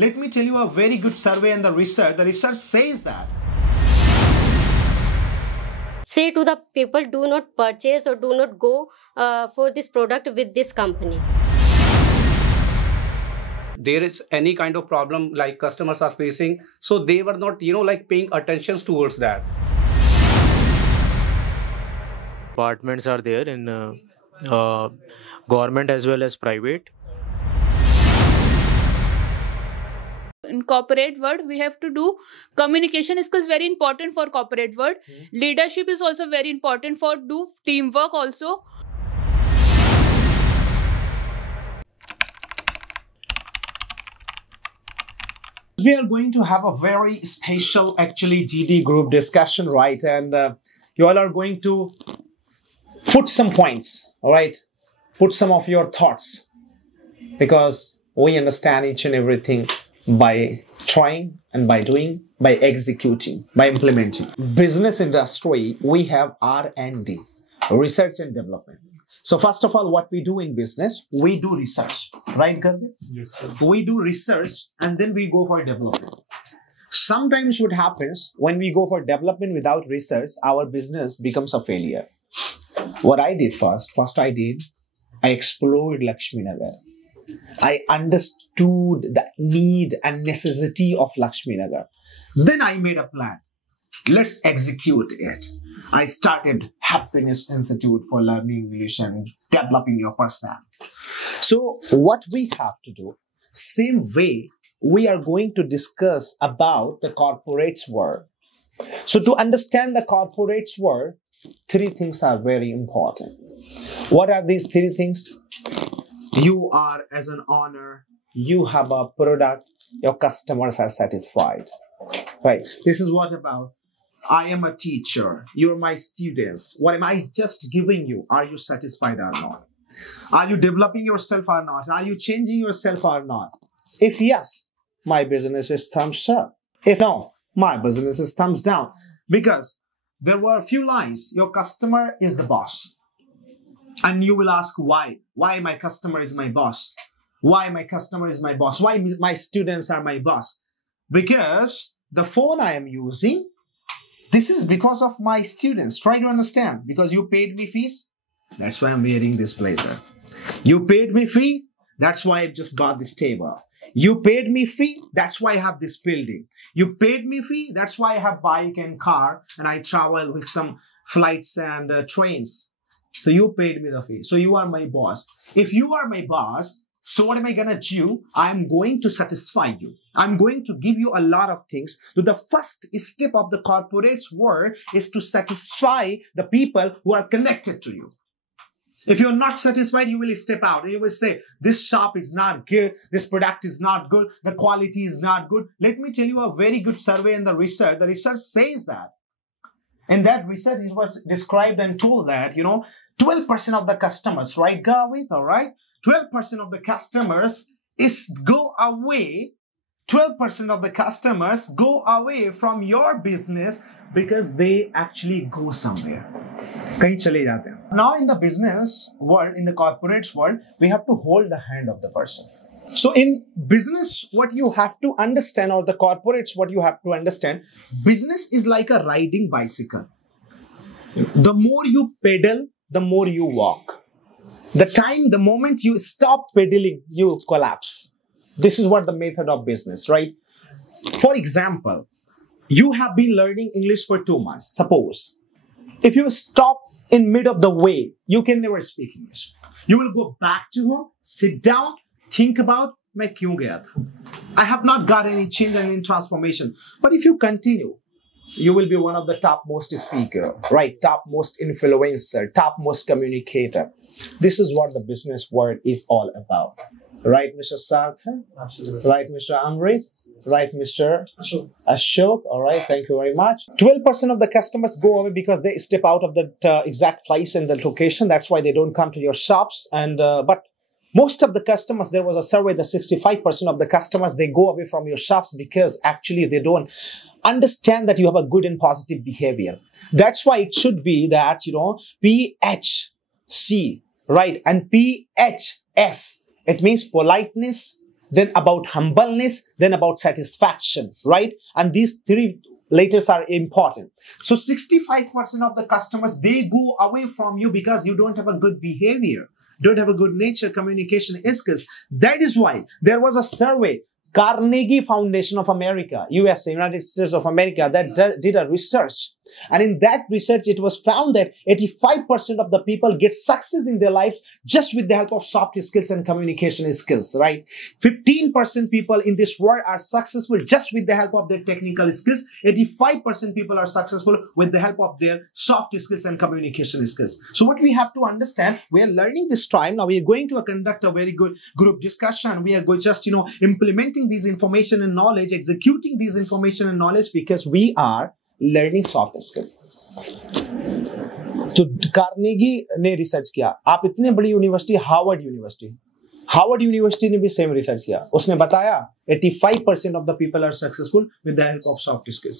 Let me tell you a very good survey and the research says that. Say to the people, do not purchase or do not go for this product with this company. There is any kind of problem like customers are facing, so they were not, like paying attention towards that. Departments are there in government as well as private. In corporate world, we have to do communication is very important for corporate world. Leadership is also very important for do teamwork also. We are going to have a very special GD group discussion, right? And you all are going to put some points, all right? Put some of your thoughts, because we understand each and everything by trying and by doing, by executing, by implementing. Business industry, we have R&D, research and development. So first of all, what we do in business, we do research, right, Garvit? Yes, sir. We do research and then we go for development. Sometimes what happens when we go for development without research, our business becomes a failure. What I did first I explored Lakshminagar. I understood the need and necessity of Lakshminagar. Then I made a plan. Let's execute it. I started Happiness Institute for Learning English and Developing Your Personality. So what we have to do, same way, we are going to discuss about the corporate's world. So to understand the corporate's world, three things are very important. What are these three things? You are as an owner, you have a product, your customers are satisfied. Right? This is what about I am a teacher, you're my students. What am I just giving you? Are you satisfied or not? Are you developing yourself or not? Are you changing yourself or not? If yes, my business is thumbs up. If no, my business is thumbs down. Because there were a few lines. Your customer is the boss. And you will ask why? Why my customer is my boss? Why my customer is my boss? Why my students are my boss? Because the phone I am using, this is because of my students. Try to understand. Because you paid me fees. That's why I'm wearing this blazer. You paid me fee. That's why I just bought this table. You paid me fee. That's why I have this building. You paid me fee. That's why I have bike and car. And I travel with some flights and trains. So you paid me the fee. So you are my boss. If you are my boss, so what am I going to do? I'm going to satisfy you. I'm going to give you a lot of things. So the first step of the corporate's world is to satisfy the people who are connected to you. If you're not satisfied, you will step out and you will say, this shop is not good, this product is not good, the quality is not good. Let me tell you a very good survey and the research says that. And that research was described and told that, 12% of the customers, right, Garvit, all right? 12% of the customers go away. 12% of the customers go away from your business because they actually go somewhere. Now in the business world, in the corporate world, we have to hold the hand of the person. So in business, what you have to understand, or the corporates, what you have to understand, business is like a riding bicycle. The more you pedal, the more you walk. The moment you stop pedaling, you collapse. This is what the method of business, right? For example, you have been learning English for 2 months. Suppose, if you stop in mid of the way, you can never speak English. You will go back to home, sit down, think about, मैं क्यों गया था? I have not got any change and any transformation. But if you continue, you will be one of the topmost speaker, right? Topmost influencer, topmost communicator. This is what the business world is all about. Right, Mr. Sarthar? Absolutely. Right, Mr. Amrit? Right, Mr. Ashok? All right, thank you very much. 12% of the customers go away because they step out of the exact place and the location. That's why they don't come to your shops. And but most of the customers, there was a survey that 65% of the customers, they go away from your shops because actually they don't understand that you have a good and positive behavior. That's why it should be that, PHC, right? And PHS. It means politeness, then about humbleness, then about satisfaction, right? And these three letters are important. So 65% of the customers, they go away from you because you don't have a good behavior, don't have a good nature, communication skills. That is why there was a survey, Carnegie Foundation of America, USA, United States of America, that did a research. And in that research, it was found that 85% of the people get success in their lives just with the help of soft skills and communication skills, right? 15% people in this world are successful just with the help of their technical skills. 85% people are successful with the help of their soft skills and communication skills. So what we have to understand, we are learning this time. Now we are going to conduct a very good group discussion. We are going just, implementing these information and knowledge, executing these information and knowledge, because we are learning soft skills. तो Carnegie ने research किया. आप इतने बड़ी university Harvard university ने भी same research किया. उसने बताया 85% of the people are successful with the help of soft skills.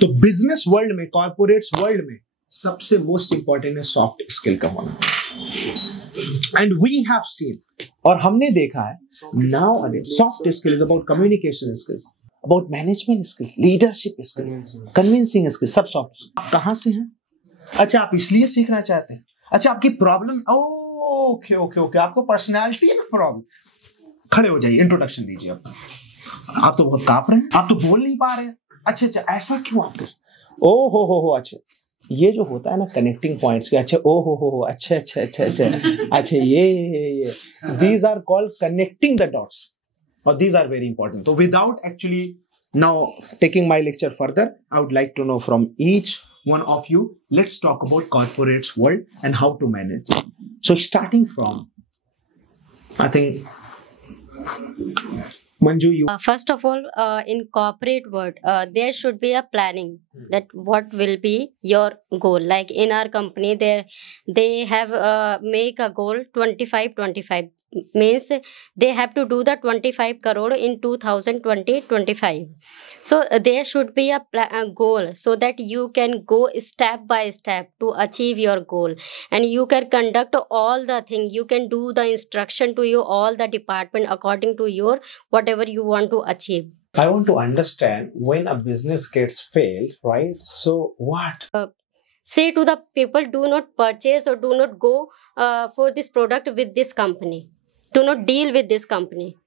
तो बिजनेस वर्ल्ड में, कॉर्पोरेट्स वर्ल्ड में सबसे मोस्ट इंपॉर्टेंट है सॉफ्ट स्किल का होना. एंड वी हैव सीन, और हमने देखा है now soft skill is about communication skills, about management skills, leadership skills, convincing skills, सब सॉफ्ट. आप कहाँ से हैं? अच्छा, आप इसलिए सीखना चाहते हैं. अच्छा, आपकी प्रॉब्लम, ओके, आपको पर्सनालिटी में प्रॉब्लम. खड़े हो जाइए, इंट्रोडक्शन दीजिए. आप तो बहुत कांप रहे हैं, आप तो बोल नहीं पा रहे हैं. अच्छा, ऐसा क्यों आपके? ओ हो, अच्छा, ये जो होता है ना कनेक्टिंग पॉइंट्स के, अच्छा, ओ हो, अच्छा, ये these are called connecting the dots. Or these are very important. So without actually now taking my lecture further, I would like to know from each one of you, let's talk about corporates world and how to manage. So starting from, I think, Manju, you. First of all, in corporate world, there should be a planning that what will be your goal. Like in our company, they have make a goal 25-25. Means they have to do the 25 crore in 2020-25. So there should be a goal so that you can go step by step to achieve your goal, and you can conduct all the thing. You can do the instruction to you all the department according to your whatever you want to achieve. I want to understand when a business gets failed, right? So what? Say to the people, do not purchase or do not go for this product with this company. Do not deal with this company.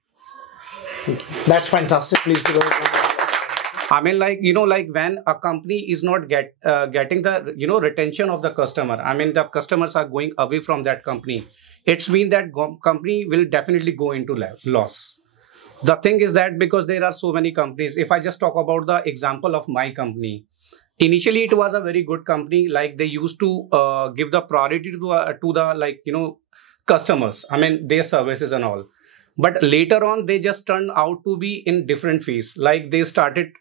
That's fantastic. Please do. I mean, like when a company is not getting the retention of the customer. I mean, the customers are going away from that company. It's mean that company will definitely go into loss. The thing is that because there are so many companies. If I just talk about the example of my company, initially it was a very good company. Like they used to give the priority to the customers, I mean their services and all, but later on they just turned out to be in different phase. Like they started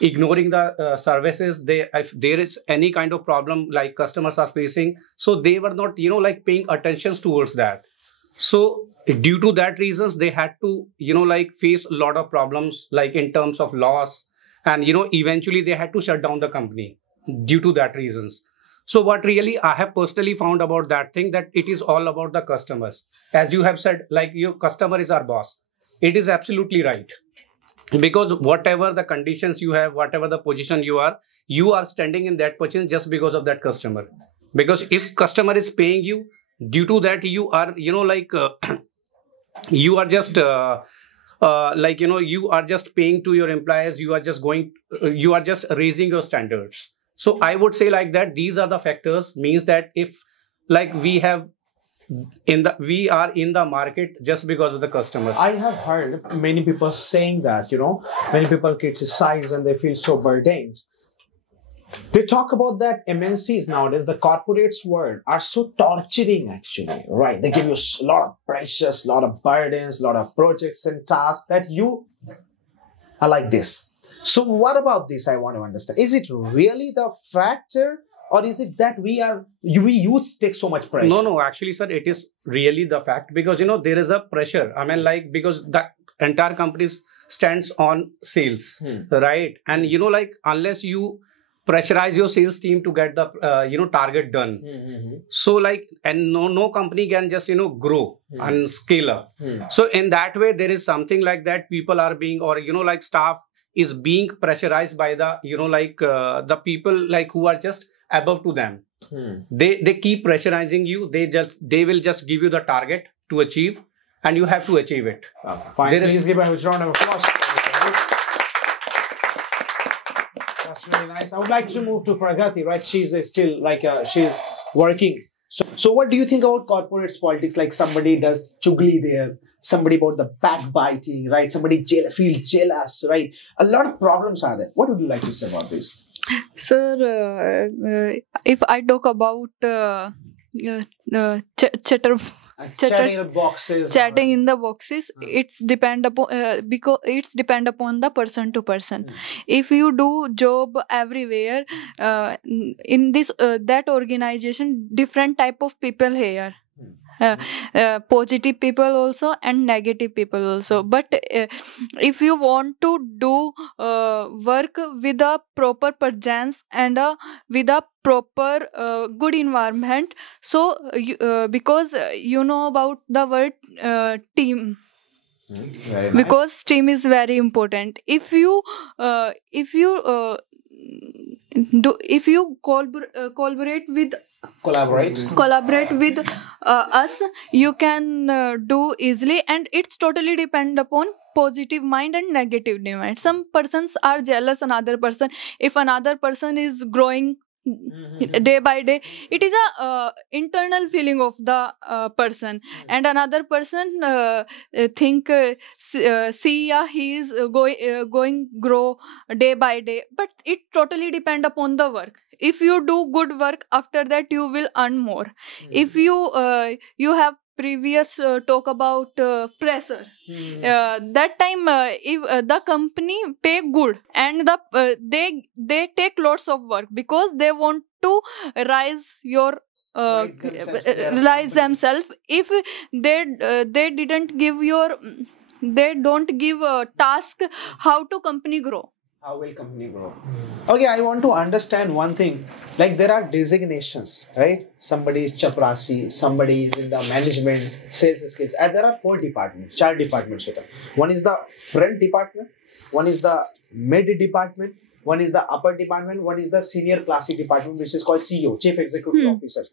ignoring the services. If there is any kind of problem like customers are facing, so they were not paying attention towards that. So due to that reasons, they had to face a lot of problems, like in terms of loss, and eventually they had to shut down the company due to that reasons. So what really I have personally found about that thing, that it is all about the customers. As you have said, like your customer is our boss. It is absolutely right. Because whatever the conditions you have, whatever the position you are standing in that position just because of that customer. Because if customer is paying you, due to that you are, you are just, you are just paying to your employees. You are just raising your standards. So I would say like that, these are the factors, means that if we are in the market just because of the customers. I have heard many people saying that, many people criticize and they feel so burdened. They talk about that MNCs nowadays, the corporates world, are so torturing actually, right? They give you a lot of pressures, a lot of burdens, a lot of projects and tasks that you are like this. So what about this? I want to understand. Is it really the factor, or is it that we youths take so much pressure? No, actually, sir, it is really the fact, because there is a pressure. I mean, because the entire company stands on sales, right? And unless you pressurize your sales team to get the target done. So like, and no company can just grow and scale up. So in that way, there is something like that. People are being, or like staff is being pressurized by the the people like who are just above to them. They keep pressurizing you. They will just give you the target to achieve, and you have to achieve it. Fine. Please give a huge round of applause. That's really nice. I would like to move to Pragati, right? She's still like she's working. So what do you think about corporate politics? Like somebody does chugli there, somebody about the backbiting, right? Somebody feels jealous, right? A lot of problems are there. What would you like to say about this? Sir, if I talk about Chatting in the boxes. Chatting in the boxes, it's depend upon because it's depend upon the person to person. If you do job everywhere, in this that organization, different type of people here. Positive people also and negative people also, but if you want to do work with a proper presence and with a proper good environment, so because you know about the word team, Very nice. because team is very important. If you collaborate with us, you can do easily, and it's totally depend upon positive mind and negative mind. Some persons are jealous another person. If another person is growing day by day, it is a internal feeling of the person, and another person think see he is going grow day by day, but it totally depend upon the work. If you do good work, after that you will earn more. If you have previous talk about pressure, that time if the company pay good, and they take lots of work because they want to rise your rise themselves. If they didn't give your they don't give a task, how to company grow? How will company grow? Okay, I want to understand one thing. Like there are designations, right? Somebody is chaprasi, somebody is in the management, sales skills. And there are 4 departments, 4 departments. One is the front department, one is the mid department, one is the upper department, one is the senior classic department, which is called CEO, Chief Executive Officer.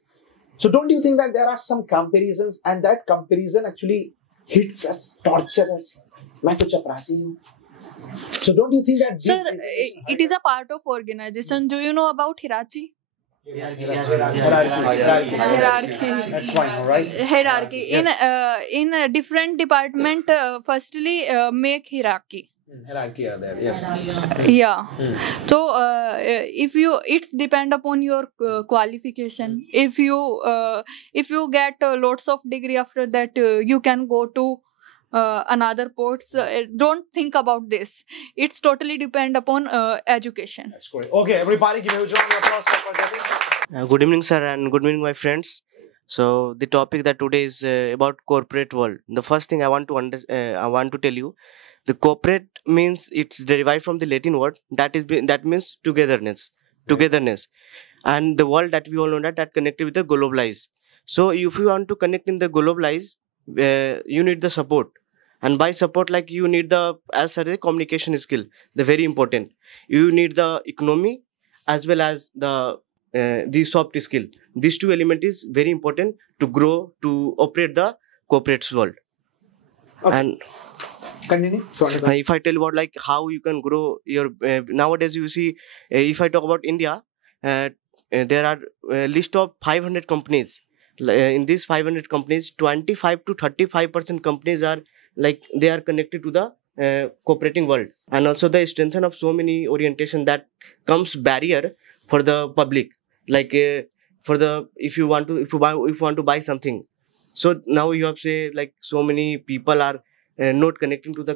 So don't you think that there are some comparisons, and that comparison actually hits us, tortures us? मैं तो चपरासी हूँ. So don't you think that Sir, it is a part of organization. Do you know about hierarchy? Hierarchy. That's fine, all right. Hierarchy. Yes. In a different department, firstly make hierarchy. Hierarchy are there, yes. Yeah. So if you, it's depend upon your qualification. If you get lots of degree, after that you can go to another ports. Don't think about this. It's totally depend upon education. That's great. Okay, everybody give a huge round of applause for Pragati. Good evening, sir, and good evening, my friends. So the topic that today is about corporate world. The first thing I want to tell you, the corporate means it's derived from the Latin word that means togetherness, and the world that we all know that connected with the globalized. So if you want to connect in the globalized, you need the support. And by support, like you need the, as a communication skill, the very important. You need the economy as well as the soft skill. These 2 elements is very important to grow, to operate the corporate world. Okay. And continue. if I tell about like how you can grow your nowadays, you see, if I talk about India, there are a list of 500 companies. In these 500 companies, 25 to 35% companies are like they are connected to the cooperating world, and also the strengthen of so many orientation that comes barrier for the public, like for the if you want to buy something. So now you have say like so many people are not connecting to the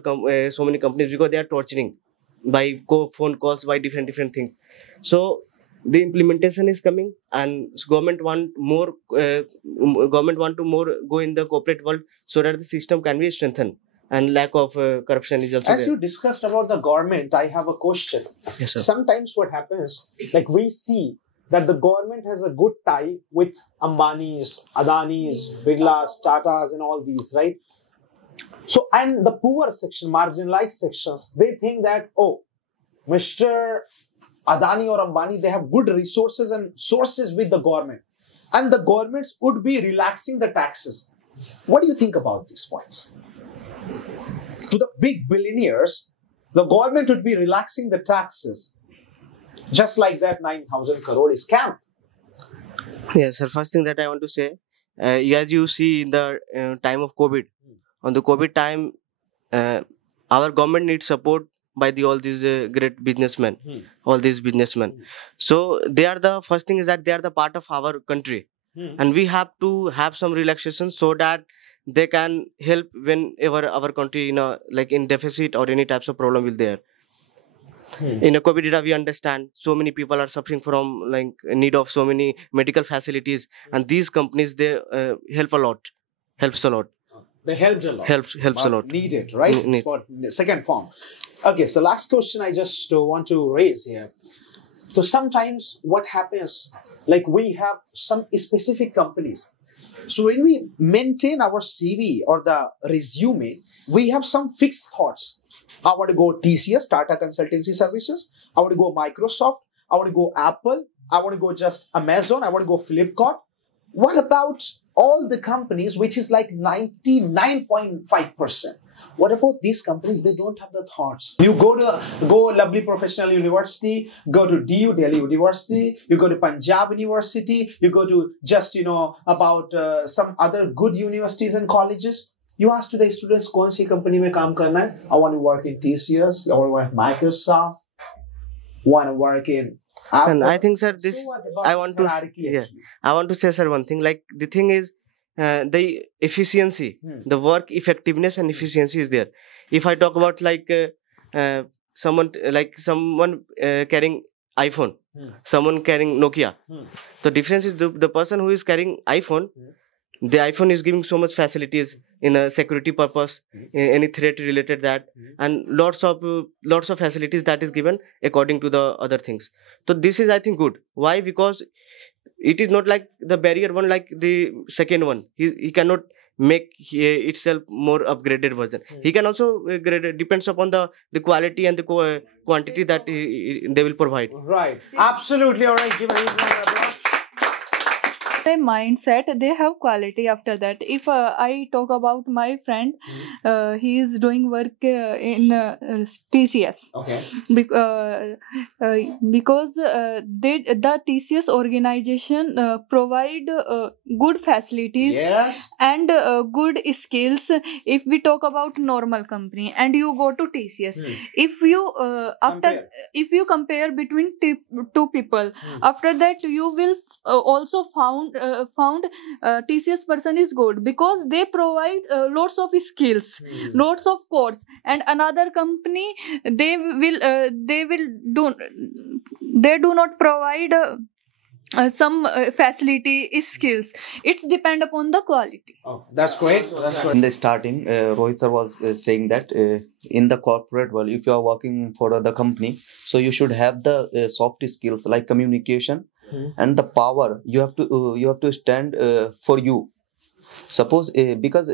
so many companies because they are torturing by phone calls, by different things. So the implementation is coming, and government want to more go in the corporate world so that the system can be strengthened and lack of corruption is also As there. you discussed about the government, I have a question. Yes, sir. Sometimes what happens, like we see that the government has a good tie with Ambani's, Adani's, Birla's, Tata's and all these, right? So, and the poor section, marginalized sections, they think that, oh, Mr. Adani or Ambani, they have good resources and sources with the government. And the governments would be relaxing the taxes. What do you think about these points? To the big billionaires, the government would be relaxing the taxes, just like that 9,000 crore scam. Yes, sir. First thing that I want to say, as you see in the time of COVID, on the COVID time, our government needs support by all these great businessmen, all these businessmen. So they are the first thing is that they are the part of our country, and we have to have some relaxation so that they can help whenever our country like in deficit or any types of problem will there. In a COVID era, we understand so many people are suffering from like need of so many medical facilities, and these companies they helps a lot. They helped a lot. Helps a lot. Needed, right? Need. For the second form. Okay, so last question I just want to raise here. So sometimes what happens, like we have some specific companies. So when we maintain our CV or the resume, we have some fixed thoughts. I want to go TCS, Tata Consultancy Services. I want to go Microsoft. I want to go Apple. I want to go just Amazon. I want to go Flipkart. What about all the companies, which is like 99.5%? What about these companies? They don't have the thoughts. You go Lovely Professional University, go to DU, Delhi University, you go to Punjab University, you go to just, about some other good universities and colleges. You ask to the students, kaun si company mein kaam karna hai? I want to work in TCS, I want to work in Microsoft, want to work in Apple. And I think, sir, this So what about I want to hierarchy actually? I want to say, sir, one thing. Like the thing is, the efficiency, the work effectiveness and efficiency is there. If I talk about like someone carrying iPhone, someone carrying Nokia, the difference is the person who is carrying iPhone. The iPhone is giving so much facilities in a security purpose, any threat related that, and lots of facilities that is given according to the other things. So this is, I think, good. Why? Because it is not like the barrier one, like the second one. He cannot make itself more upgraded version. He can also grade it, depends upon the quality and the quantity that they will provide. Right. Absolutely. All right. Give a huge round of applause. Their mindset, they have quality after that. If I talk about my friend, he is doing work in TCS. Okay. Because the TCS organization provide good facilities and good skills. If we talk about normal company and you go to TCS, if you if you compare between two people, after that you will also found TCS person is good because they provide lots of skills, lots of course, and another company they do not provide some facility skills. It's depend upon the quality. Oh, that's great. That's great. In the starting, Rohit sir was saying that in the corporate world, if you are working for the company, so you should have the soft skills like communication and the power. You have to stand for you. Suppose because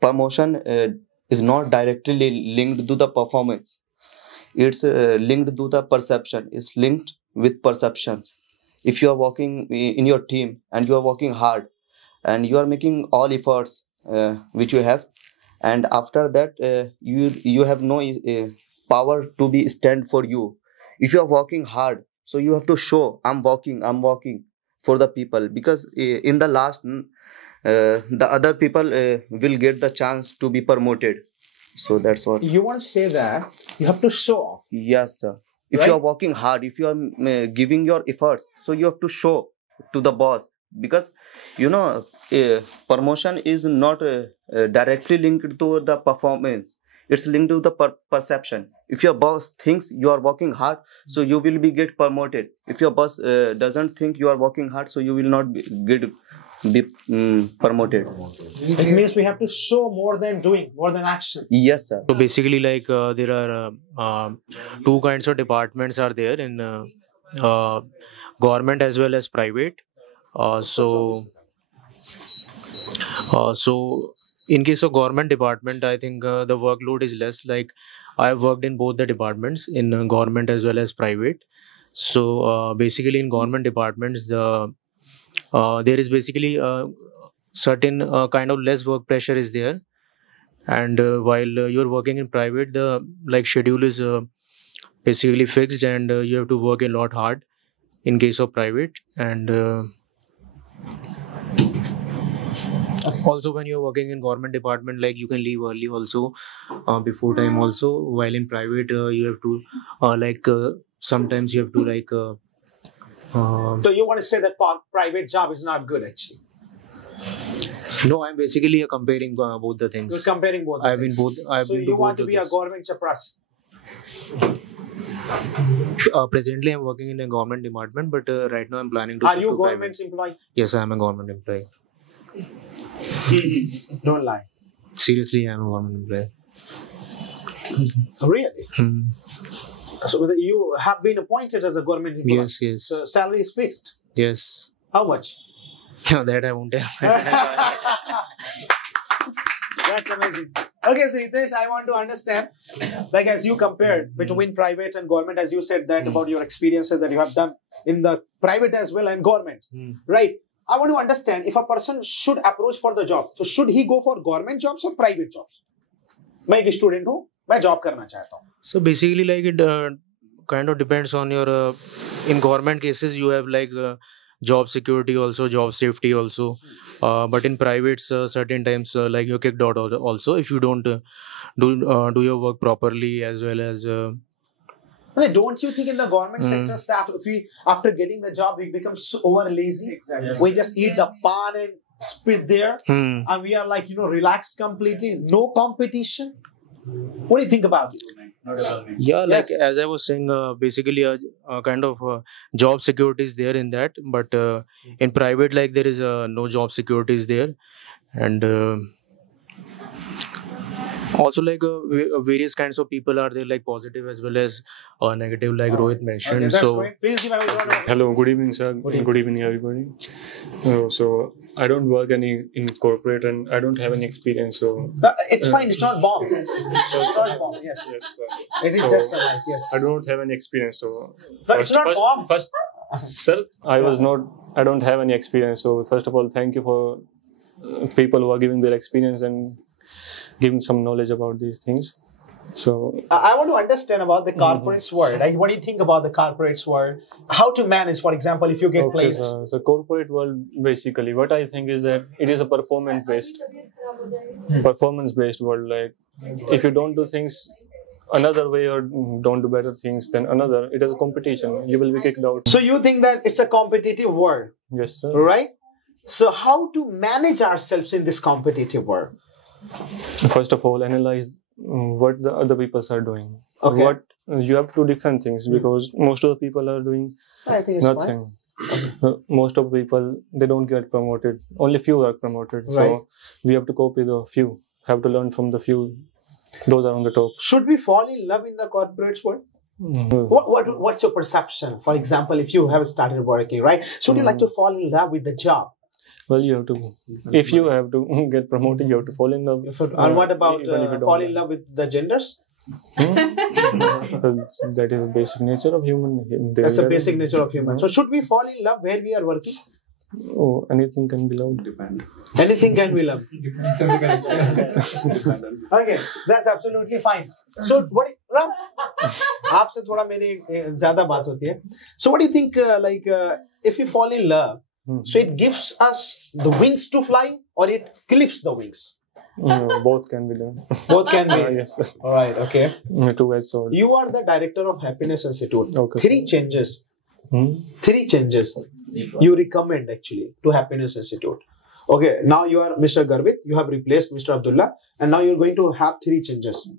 promotion is not directly linked to the performance. It's linked to the perception. It's linked with perceptions. If you are working in your team and you are working hard and you are making all efforts which you have, and after that you have no power to be stand for you. If you are working hard, so you have to show I'm working for the people, because in the last the other people will get the chance to be promoted. So that's what You want to say that you have to show off. Yes, sir. If Right? you are working hard, if you are giving your efforts, so you have to show to the boss, because promotion is not directly linked to the performance. It's linked to the perception. If your boss thinks you are working hard, so you will be get promoted. If your boss doesn't think you are working hard, so you will not get be promoted. It means we have to show more than doing, more than action. Yes, sir. So basically, like there are two kinds of departments are there in government as well as private. So in case of government department, I think the workload is less. Like I have worked in both the departments in government as well as private. So basically, in government departments, there is basically certain kind of less work pressure is there, and while you're working in private, the like schedule is basically fixed, and you have to work a lot hard in case of private. And also when you're working in government department, like you can leave early also, before time also, while in private you have to sometimes you have to So you want to say that private job is not good actually? no, I'm basically comparing both the things. You're comparing both. I've been both. So you want to be a government chaprasi? Presently, I'm working in a government department, but right now I'm planning to. Are shift you to government private. employee? Yes, I'm a government employee. Don't lie. Seriously, I'm a government employee. Really? Hmm. So you have been appointed as a government employee? Yes, yes, So salary is fixed. yes. How much? That I won't tell. That's amazing. Okay, so Hitesh, I want to understand, like as you compared between private and government, as you said that about your experiences that you have done in the private as well and government, right? I want to understand if a person should approach for the job, so should he go for government jobs or private jobs? मैं एक student हूँ, मैं job करना चाहता हूँ. So basically, like it kind of depends on your. In government cases, you have like job security also, job safety also. But in privates, certain times like you're kicked out also if you don't do your work properly as well as. Like, don't you think in the government sectors that if we after getting the job we become so over lazy? Exactly. We just eat the pan and spit there, and we are like relaxed completely, no competition. What do you think about it? Yeah, Yes. like as I was saying, basically a kind of job security is there in that, but in private, like there is no job security is there, and also like various kinds of people are there, like positive as well as negative, like Rohit mentioned. Okay, that's So great. Please give everyone a Hello, good evening, sir. Good evening, everybody. So I don't work in corporate and I don't have any experience. So it's fine. It's not bomb. It's not bomb. Yes. yes, sir. It is So, just a life. Yes. I don't have any experience. So But it's not bomb. First, sir, I don't have any experience. So first of all, thank you for people who are giving their experience and giving some knowledge about these things. So I want to understand about the corporate's world. Like, what do you think about the corporate's world? How to manage, for example, if you get placed? So corporate world, basically, what I think is that it is a performance-based world. Like, if you don't do things another way or don't do better things than another, it is a competition. You will be kicked out. So you think that it's a competitive world, Yes, sir. right? So how to manage ourselves in this competitive world? First of all, analyze what the other people are doing. Okay. What you have to do different things because most of the people are doing I think it's nothing. Most of the people, they don't get promoted. Only few are promoted. Right. So we have to copy the few. Have to learn from the few. Those are on the top. Should we fall in love in the corporate world? What's your perception? For example, if you have started working, right? Should you like to fall in love with the job? Well, you have to. If you have to get promoted, you have to fall in love. And what about even if you don't fall in like. love with the genders? That is the basic nature of human. That's the basic nature of human. So should we fall in love where we are working? Oh, anything can be loved. Anything can be loved. Okay, that's absolutely fine. So what? Ram, आपसे थोड़ा मेरी ज़्यादा बात होती है. So what do you think? If we fall in love, so it gives us the wings to fly, or it clips the wings? Both can be done. Both can be. Yes, sir. All right. Okay. Two-edged sword. You are the director of Happiness Institute. Okay, Three changes. Hmm? Three changes you recommend actually to Happiness Institute. Okay, now you are Mr. Garvit, you have replaced Mr. Abdullah, and now you're going to have three changes.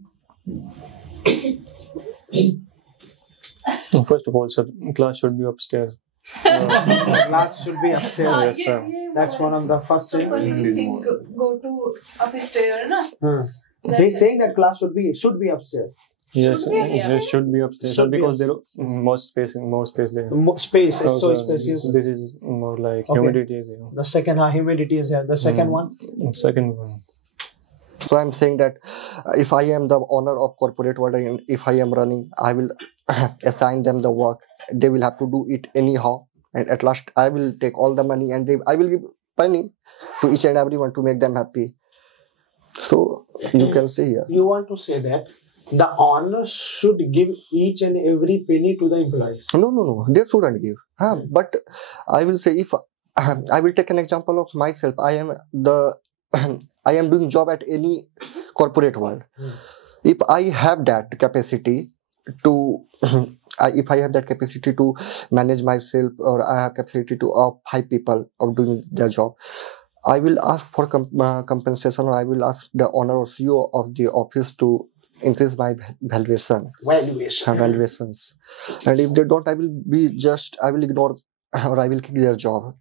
First of all, sir, class should be upstairs. Class should be upstairs. Yes, sir. That's one of the first things. think go to upstairs, na? They're saying that class should be upstairs. Yes, Should be upstairs? they should be upstairs, Should be because there more space there. Space is so Also, spacious. This is more like Okay. humidity is there. The second humidity is there. The second one. Second one. So I'm saying that if I am the owner of corporate world and if I am running, I will assign them the work. They will have to do it anyhow, and at last I will take all the money and I will give penny to each and everyone to make them happy. So you can see here. You want to say that the owner should give each and every penny to the employees. No. They shouldn't give. But I will say, if I will take an example of myself. I am doing job at any corporate world. If I have that capacity to if I have that capacity to manage myself, or I have capacity to 5 people of doing their job, I will ask for compensation, or I will ask the owner or CEO of the office to increase my valuations. And if they don't, I will ignore, or I will kick their job.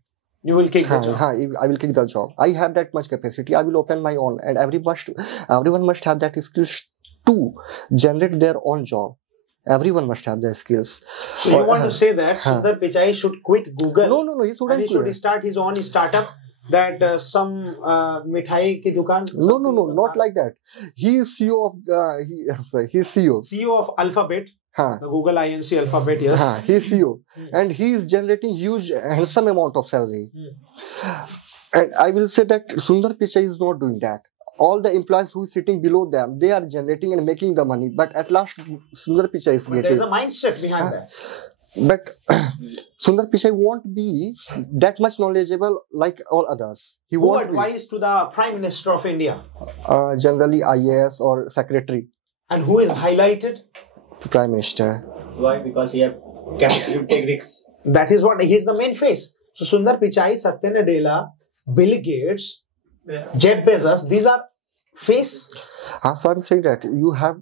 You will kick the job. I will kick the job. I have that much capacity. I will open my own, and everyone must have that skills to generate their own job. Everyone must have their skills. So you want to say that Sundar Pichai should quit Google? No, he shouldn't. And he should start his own startup. That some mithai ki dukan. No, not like that. He is CEO of he's CEO. CEO of Alphabet. The Google Inc. Alphabet, yes. He is CEO, and he is generating huge, handsome amount of salary. And I will say that Sundar Pichai is not doing that. All the employees who are sitting below them, they are generating and making the money. But at last, Sundar Pichai is getting. There is a mindset behind that. But Sundar Pichai won't be that much knowledgeable like all others. He Who won't advised to the Prime Minister of India? Generally IAS or Secretary. And who is highlighted? Prime Minister. Why? Because he have capacity to take risks. That is what he is the main face. So Sundar Pichai, Satya Nadella, Bill Gates, Jeff Bezos, these are face. So I'm saying that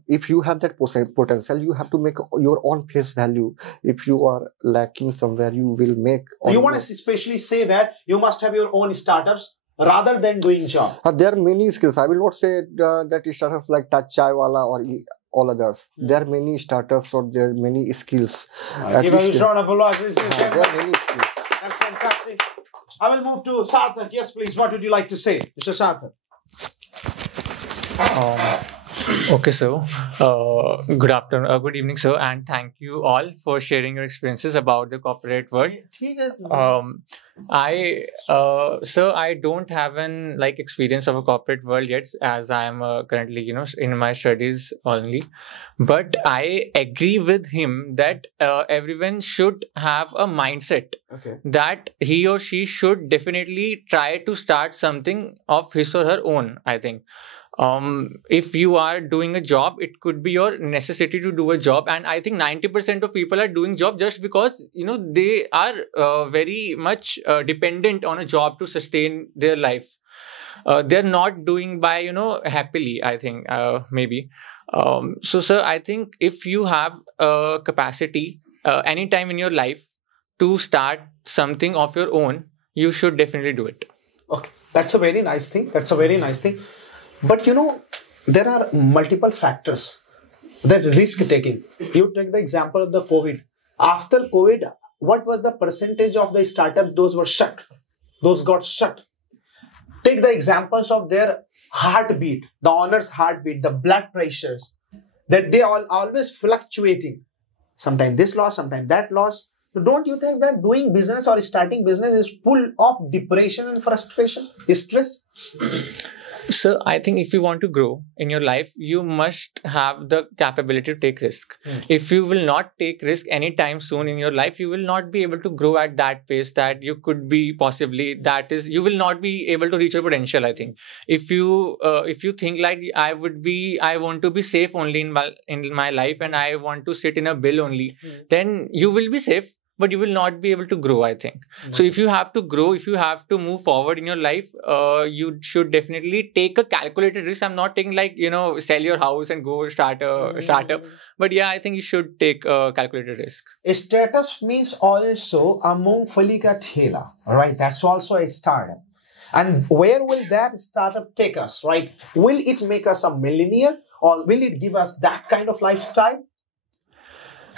if you have that potential, you have to make your own face value. If you are lacking somewhere, you will make. You want to especially say that you must have your own startups rather than doing job. There are many skills. I will not say that startups like Touch Chai Wala or all others. There are many startups, or there are many skills. Give a round of applause. There are many skills. That's fantastic. I will move to Sarthak. Yes, please. What would you like to say, Mr. Sarthak? Okay, so good afternoon, good evening, sir, and thank you all for sharing your experiences about the corporate world. I don't have an experience of a corporate world yet, as I am currently in my studies only. But I agree with him that everyone should have a mindset that he or she should definitely try to start something of his or her own. I think. If you are doing a job, it could be your necessity to do a job, and I think 90% of people are doing job just because they are very much dependent on a job to sustain their life. They're not doing by happily, I think, maybe. So sir, I think if you have a capacity anytime in your life to start something of your own, you should definitely do it. Okay, that's a very nice thing. But there are multiple factors that risk taking. You take the example of the COVID. After COVID, what was the percentage of the startups? Those got shut. Take the examples of their heartbeat, the owner's heartbeat, the blood pressures, that they are always fluctuating. Sometimes this loss, sometimes that loss. So don't you think that doing business or starting business is full of depression and frustration, stress? So I think if you want to grow in your life, you must have the capability to take risk. If you will not take risk anytime soon in your life, you will not be able to grow at that pace that you could be possibly. That is, you will not be able to reach your potential. I think if you think like I want to be safe only in my life, and I want to sit in a bill only, then you will be safe. but you will not be able to grow, I think. So if you have to grow, if you have to move forward in your life, you should definitely take a calculated risk. I'm not taking like, sell your house and go start a startup. But yeah, I think you should take a calculated risk. Status means also a मूंगफली का ठेला, right? That's also a startup. And where will that startup take us, right? Will it make us a millionaire or will it give us that kind of lifestyle?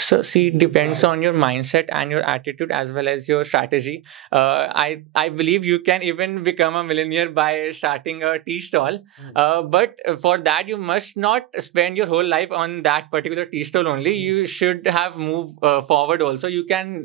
So see, it depends on your mindset and your attitude as well as your strategy. I believe you can even become a millionaire by starting a tea stall. But for that, you must not spend your whole life on that particular tea stall only. You should have moved forward also. You can,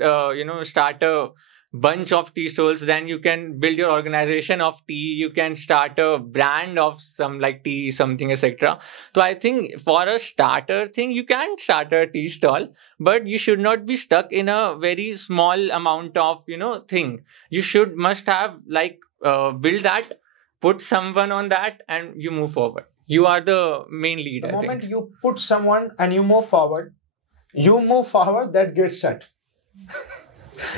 start a bunch of tea stalls, then you can build your organization of tea, you can start a brand of some like tea something, etc. So I think for a starter thing, you can start a tea stall, but you should not be stuck in a very small amount of thing. You must have like build that, put someone on that, and you move forward. You are the main lead. The I moment think you put someone and you move forward, that gets set.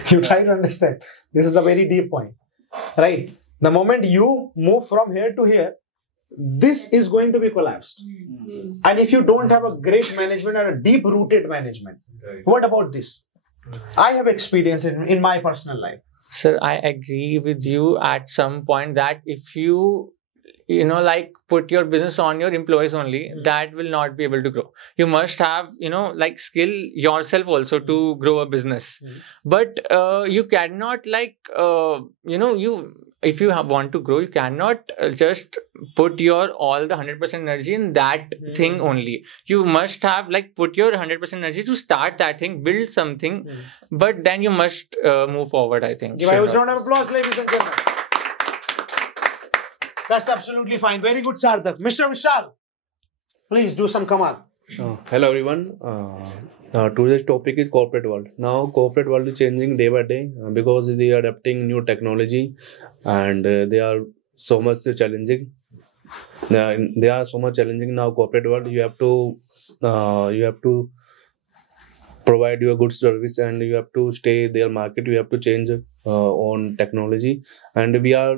You try to understand. This is a very deep point, right? The moment you move from here to here, this is going to be collapsed. And if you don't have a great management or a deep-rooted management, what about this? I have experience in my personal life. Sir, I agree with you at some point that if you like put your business on your employees only, that will not be able to grow. You must have, like skill yourself also to grow a business. But you cannot like, if you want to grow, you cannot just put your all the 100% energy in that thing only. You must have like put your 100% energy to start that thing, build something, but then you must move forward, I think. Give a round of applause, ladies and gentlemen. That's absolutely fine. Very good, Sarthak. Mr. Vishal, please do some kamal. Hello everyone. Today's topic is corporate world. Now corporate world is changing day by day because they are adapting new technology and they are so much challenging. They are so much challenging now. Corporate world, you have to provide your good service and you have to stay their market. You have to change on technology, and we are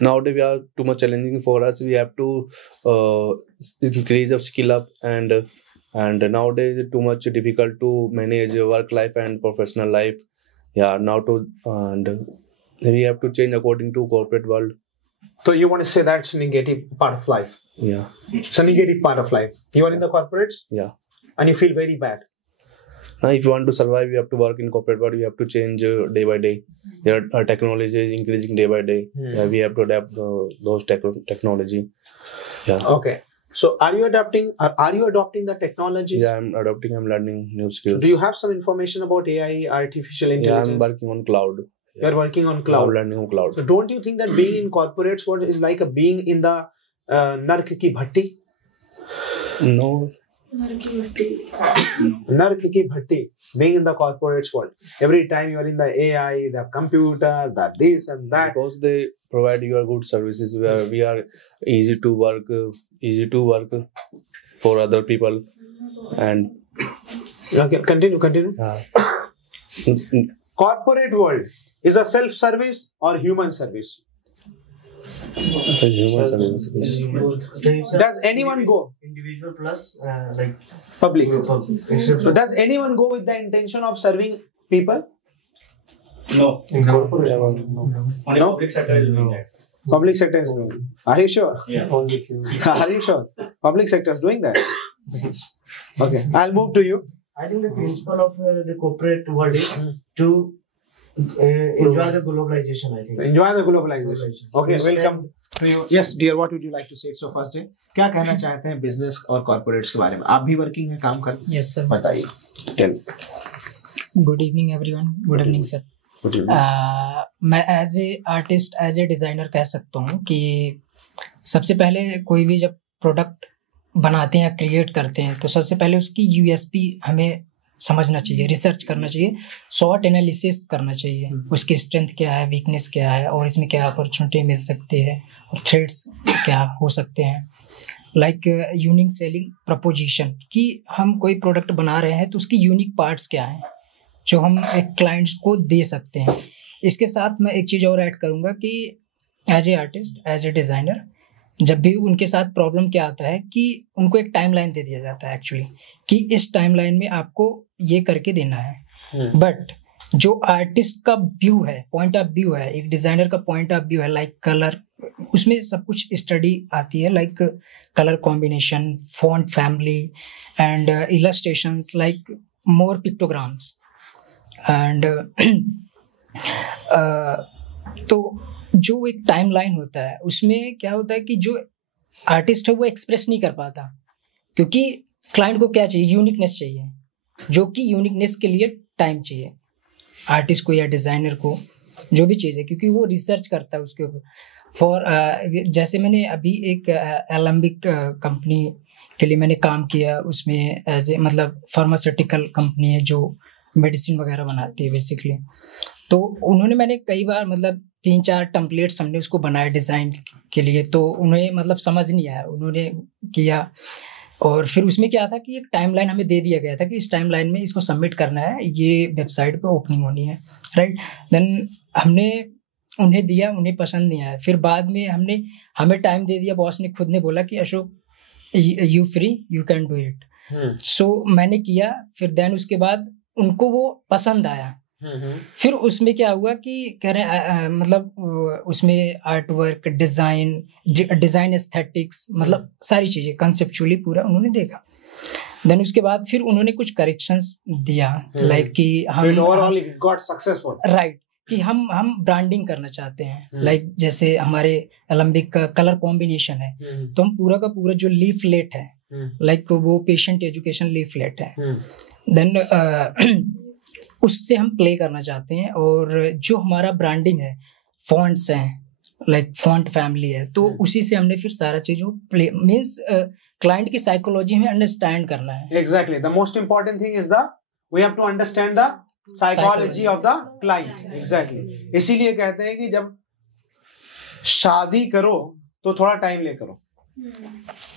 nowadays we are too much challenging for us. We have to increase of skill up, and nowadays it's too much difficult to manage work life and professional life. And we have to change according to corporate world. So you want to say that's a negative part of life? Yeah, it's a negative part of life. You are in the corporates? Yeah. And you feel very bad. Now, if you want to survive, you have to work in corporate world. You have to change day by day. Our technology is increasing day by day. We have to adapt those technology. Yeah. Okay. So, are you adopting the technologies? Yeah, I'm adopting. I'm learning new skills. So do you have some information about AI, artificial intelligence? Yeah, I'm working on cloud. You're working on cloud. I'm learning on cloud. So, don't you think that being in corporates world is like a being in the nark ki bhatti? No. Nark ki bhatti, being in the corporate world. Every time you are in the AI, the computer, the this and that. Because they provide you good services where we are easy to work for other people. And okay, continue. Corporate world is a self-service or human service? Human service. Does anyone go? Individual plus public. So does anyone go with the intention of serving people? No. Only public sector is doing that. Public sector is doing it. Are you sure? Yeah. Are you sure? Public sector is doing that. Okay, I'll move to you. I think the principle of the corporate world is to enjoy the globalization. I think. Enjoy the globalization. Okay, welcome to you. Yes, dear. What would you like to say? So first day, क्या कहना चाहते हैं business और corporates के बारे में? आप भी working में काम कर? Yes sir. बताइए. Tell. Good evening everyone. Good evening sir. मैं as a artist as a designer कह सकता हूँ कि सबसे पहले कोई भी जब प्रोडक्ट बनाते हैं क्रिएट करते हैं तो सबसे पहले उसकी यूएसपी हमें समझना चाहिए, रिसर्च करना चाहिए, शॉर्ट एनालिसिस करना चाहिए, उसकी स्ट्रेंथ क्या है, वीकनेस क्या है और इसमें क्या अपॉर्चुनिटी मिल सकती है और थ्रेड्स क्या हो सकते हैं। लाइक यूनिक सेलिंग प्रपोजिशन कि हम कोई प्रोडक्ट बना रहे हैं तो उसकी यूनिक पार्ट्स क्या हैं जो हम एक क्लाइंट्स को दे सकते हैं। इसके साथ मैं एक चीज़ और ऐड करूँगा कि as a artist, as a designer, जब भी उनके साथ प्रॉब्लम क्या आता है कि उनको एक टाइमलाइन दे दिया जाता है एक्चुअली, कि इस टाइमलाइन में आपको ये करके देना है। बट जो आर्टिस्ट का व्यू है, पॉइंट ऑफ व्यू है, एक डिज़ाइनर का पॉइंट ऑफ व्यू है, लाइक कलर, उसमें सब कुछ स्टडी आती है, like colour combination, font family and illustrations, like more pictograms and तो जो एक टाइमलाइन होता है उसमें क्या होता है कि जो आर्टिस्ट है वो एक्सप्रेस नहीं कर पाता, क्योंकि क्लाइंट को क्या चाहिए, यूनिकनेस चाहिए, जो कि यूनिकनेस के लिए टाइम चाहिए आर्टिस्ट को या डिज़ाइनर को, जो भी चीज़ है, क्योंकि वो रिसर्च करता है उसके ऊपर। फॉर जैसे मैंने अभी एक एलम्बिक कंपनी के लिए मैंने काम किया, उसमें एज ए मतलब फार्मास्यूटिकल कंपनी है जो मेडिसिन वगैरह बनाती है बेसिकली। तो उन्होंने, मैंने कई बार मतलब 3-4 टेम्पलेट्स हमने उसको बनाया डिज़ाइन के लिए, तो उन्हें मतलब समझ नहीं आया, उन्होंने किया, और फिर उसमें क्या था कि एक टाइमलाइन हमें दे दिया गया था कि इस टाइमलाइन में इसको सबमिट करना है, ये वेबसाइट पे ओपनिंग होनी है, राइट। देन हमने उन्हें दिया, उन्हें पसंद नहीं आया, फिर बाद में हमें टाइम दे दिया, बॉस ने खुद ने बोला कि Ashok you free, you can do it. So मैंने किया, फिर देन उसके बाद उनको वो पसंद आया। फिर उसमें क्या हुआ कि कह रहे मतलब उसमें आर्ट वर्क, डिज़ाइन एस्थेटिक्स, मतलब सारी चीज़ें कंसेप्चुअली पूरा उन्होंने देखा। देन उसके बाद फिर उन्होंने कुछ करेक्शंस दिया, लाइक कि हम ओवरऑल गॉट सक्सेसफुल, राइट, कि हम ब्रांडिंग करना चाहते हैं, लाइक जैसे हमारे एलम्बिक का कलर कॉम्बिनेशन है, तो हम पूरा का पूरा जो लीफलेट है, लाइक वो पेशेंट एजुकेशन लीफलेट है, देन उससे हम प्ले करना चाहते हैं। और जो हमारा ब्रांडिंग है, फॉन्ट्स हैं, लाइक फॉन्ट फैमिली है, तो उसी से हमने फिर सारा चीज़ प्ले, मीन्स क्लाइंट की साइकोलॉजी में अंडरस्टैंड करना है। Exactly, the most important thing is we have to understand the psychology of the client. Exactly, इसीलिए कहते हैं कि जब शादी करो तो थोड़ा टाइम ले करो,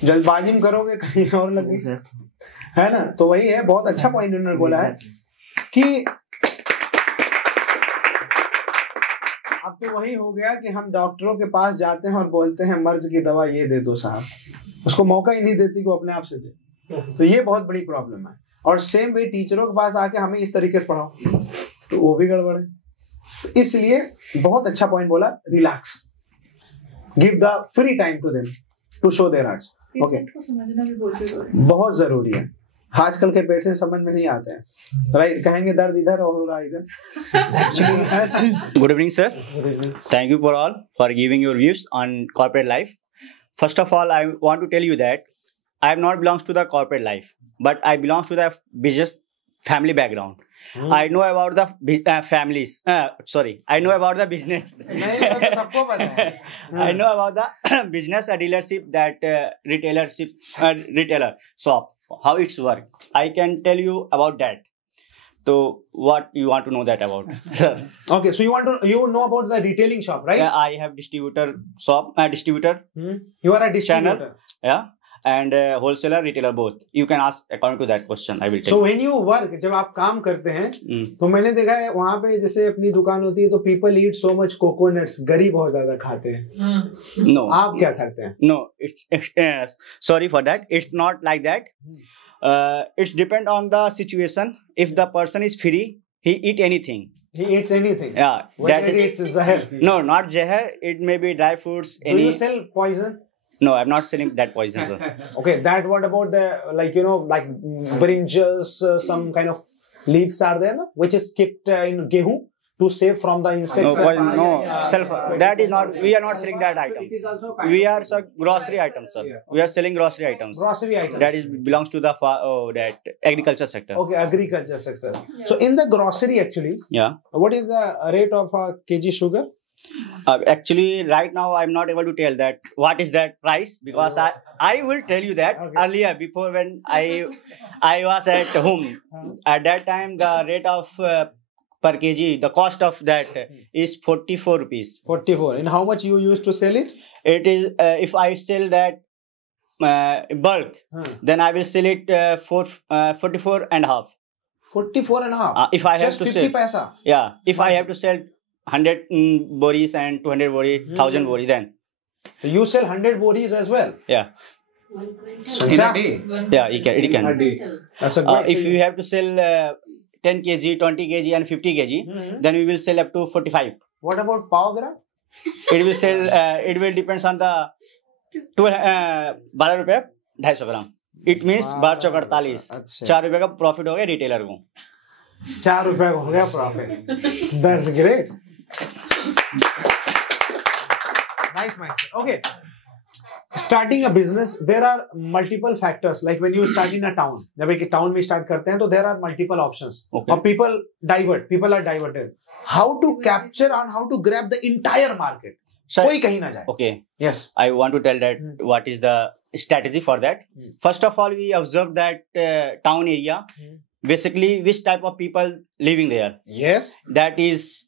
जल्दबाजी में करोगे कहीं और लगेगा, है ना। तो वही है, बहुत अच्छा पॉइंट उन्होंने बोला है कि अब तो वही हो गया कि हम डॉक्टरों के पास जाते हैं और बोलते हैं मर्ज की दवा ये दे दो साहब, उसको मौका ही नहीं देती कि वो अपने आप से दे। तो ये बहुत बड़ी प्रॉब्लम है। और सेम वे टीचरों के पास आके हमें इस तरीके से पढ़ाओ तो वो भी गड़बड़ है। तो इसलिए बहुत अच्छा पॉइंट बोला, relax, give the free time to them to show their arts. Okay, बहुत जरूरी है। आजकल के पेशेंट समझ में नहीं आते हैं, राइट, कहेंगे दर्द इधर और हो रहा इधर। Actually good evening sir, thank you for all for giving your views on corporate life. First of all, I want to tell you that I have not belongs to the corporate life, but I belongs to the business family background. I know about the families. I know about the business. I know about the business dealership, that retailer shop, how it's work. I can tell you about that. So what you want to know that about, sir? Okay, so you know about the retailing shop, right? Yeah, I have distributor shop, distributor. You are a distributor. Channel, yeah, and wholesaler, retailer both. You can ask according to that question. I will tell. So when you work, जब आप काम करते हैं, तो मैंने देखा है वहाँ पे जैसे अपनी दुकान होती है तो people eat so much coconuts, गरीब बहुत ज्यादा खाते हैं. No. आप क्या करते हैं? No, it's sorry for that. It's not like that. It's depend on the situation. If the person is free, he eat anything. He eats anything. Yeah. When he eats zahar. No, not zahar. It may be dry fruits. Do you sell poison? No, I'm not selling that poison, sir. Okay, that what about the like brinjals, some kind of leaves are there, no? Which is kept in gehu to save from the insects. No, that is not. We are not selling that item. We are grocery items, sir. We are selling grocery items. Grocery items. That is belongs to the that agriculture sector. Okay, agriculture sector. So in the grocery, actually, yeah. What is the rate of kg sugar? Actually, right now I'm not able to tell that what is that price, because I will tell you that earlier, before when I was at home. At that time, the rate of per kg, the cost of that is 44 rupees. 44. And how much you used to sell it? It is if I sell that bulk, then I will sell it for 44 and half. 44 and a half. If I have Just to 50 sell, paisa. yeah, if I have to sell 100 boris and 200 boris, 1000 boris, then So you sell 100 boris as well. yeah, In a day. yeah, it can. A day. That's a great If you have to sell 10 kg, 20 kg, and 50 kg, then we will sell up to 45. What about pav gram? It will sell. It will depends on the 12 रुपये 250 ग्राम. It means 12 चौक 48. 4 रुपये का profit हो गया retailer को. 4 रुपये का हो गया profit. That's great. Nice mindset. Okay. Starting a business, there are multiple factors. Like when you start in a town, जब एक town में start करते हैं तो there are multiple options. Okay. और people are diverted. How to capture and how to grab the entire market? Sir, कोई कहीं ना जाए. Okay. Yes. I want to tell that what is the strategy for that. First of all, we observe that town area. Basically, which type of people living there? Yes. That is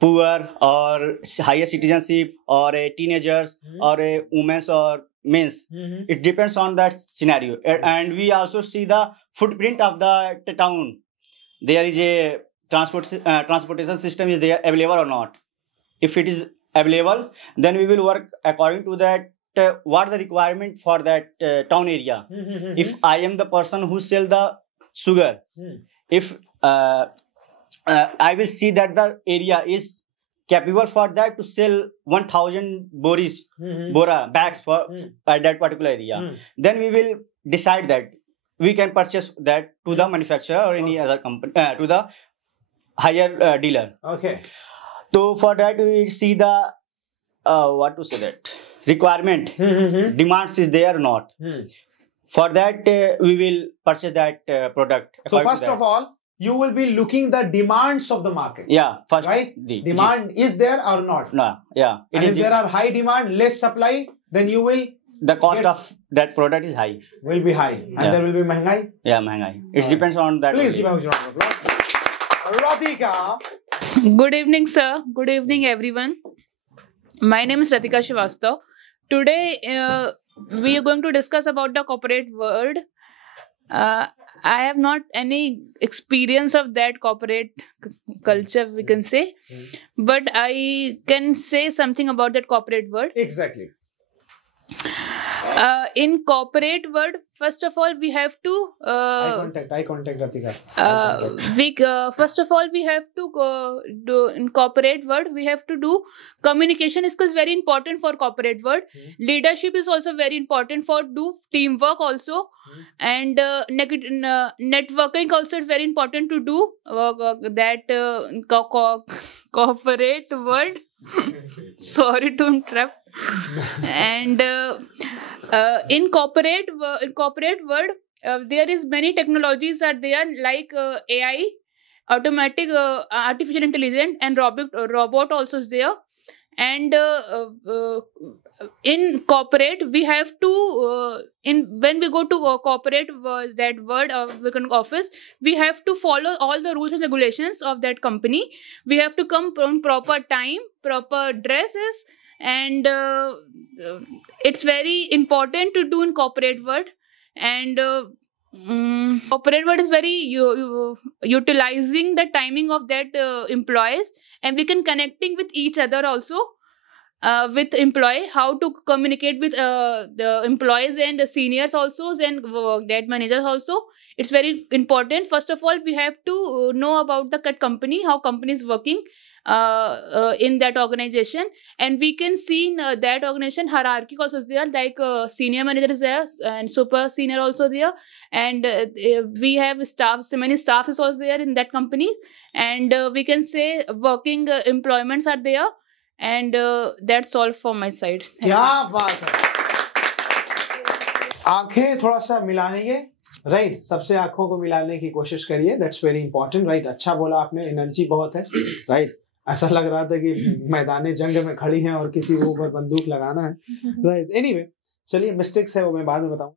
poor or higher citizenship or teenagers or women or men's. It depends on that scenario. And we also see the footprint of the town. There is a transportation system is there available or not. If it is available, then we will work according to that. What the requirement for that town area? If I am the person who sell the sugar, if I will see that the area is capable for that to sell 1000 boris, bora bags for that particular area, then we will decide that we can purchase that to the manufacturer or any other company, to the higher dealer. Okay. So for that we see the what to say that requirement, demands is there or not. For that we will purchase that product. So first of all, you will be looking the demands of the market. Yeah, first, right? Demand is there or not? No, yeah. And if there are high demand, less supply, then you will. The cost of that product is high. Will be high, and there will be महंगाई. Yeah, महंगाई. It depends on that. Please give a round of applause. Radhika. Good evening, sir. Good evening, everyone. My name is Ratika Srivastav. Today, we are going to discuss about the corporate world. I have not any experience of that corporate culture, we can say, but I can say something about that corporate world. Exactly. In corporate world, first of all, we have to eye contact, Ratika. First of all, we have to do in corporate world. We have to do communication is very important for corporate world. Leadership is also very important for do teamwork also, and networking also is very important to do that corporate world. Sorry to interrupt. And in corporate world, there is many technologies are there like AI, automatic artificial intelligence, and robot also is there. And in corporate, we have to when we go to corporate that word of office, we have to follow all the rules and regulations of that company. We have to come on proper time, proper dresses, and it's very important to do in corporate world. And corporate world is very utilizing the timing of that employees, and we can connecting with each other also with employee, how to communicate with the employees and the seniors also, and that managers also. It's very important. First of all, we have to know about the company, how company is working in that organization, and we can see in that organization hierarchy also is there, like senior manager is there and super senior also there, and we have staff, so many staff is also there in that company, and we can say working employments are there, and that's all from my side. क्या बात है. आंखें थोड़ा सा मिलाएंगे, right? सबसे आंखों को मिलाने की कोशिश करिए. That's very important, right? अच्छा बोला आपने, एनर्जी बहुत है, राइट? ऐसा लग रहा था कि मैदान जंग में खड़ी हैं और किसी को ऊपर बंदूक लगाना है, राइट? एनीवे, चलिए मिस्टेक्स है वो मैं बाद में बताऊं.